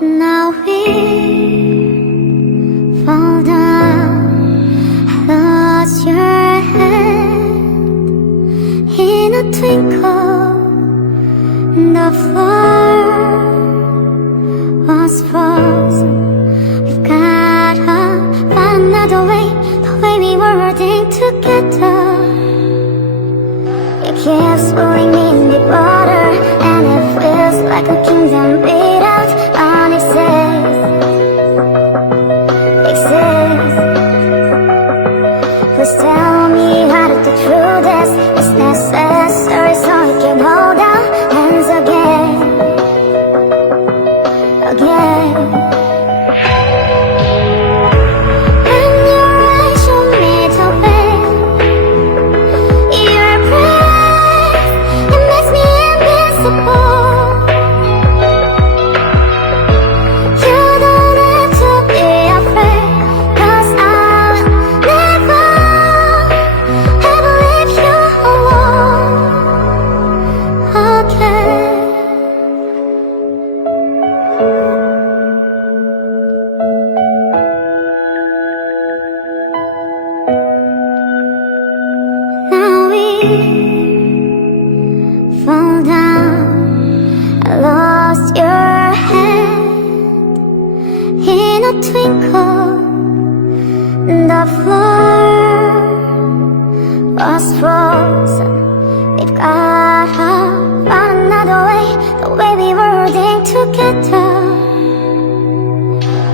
Now we fall down, lost your hand. In a twinkle, the floor was frozen. We've gotta find another way, the way we were holding together. It keeps pulling me in the water, and it feels like a kingdom without an exist. Please tell me how to get through this. It's necessary so we can hold our hands again. When your eyes show me the way, your breath, it makes me invincible. You don't have to be afraid, 'cause I'll never ever leave you alone again. Now we fall down, I lost your hand. In a twinkle, the floor was frozen. We've got to find another way, the way we were holding together.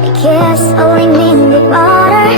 It keeps pulling me in the water,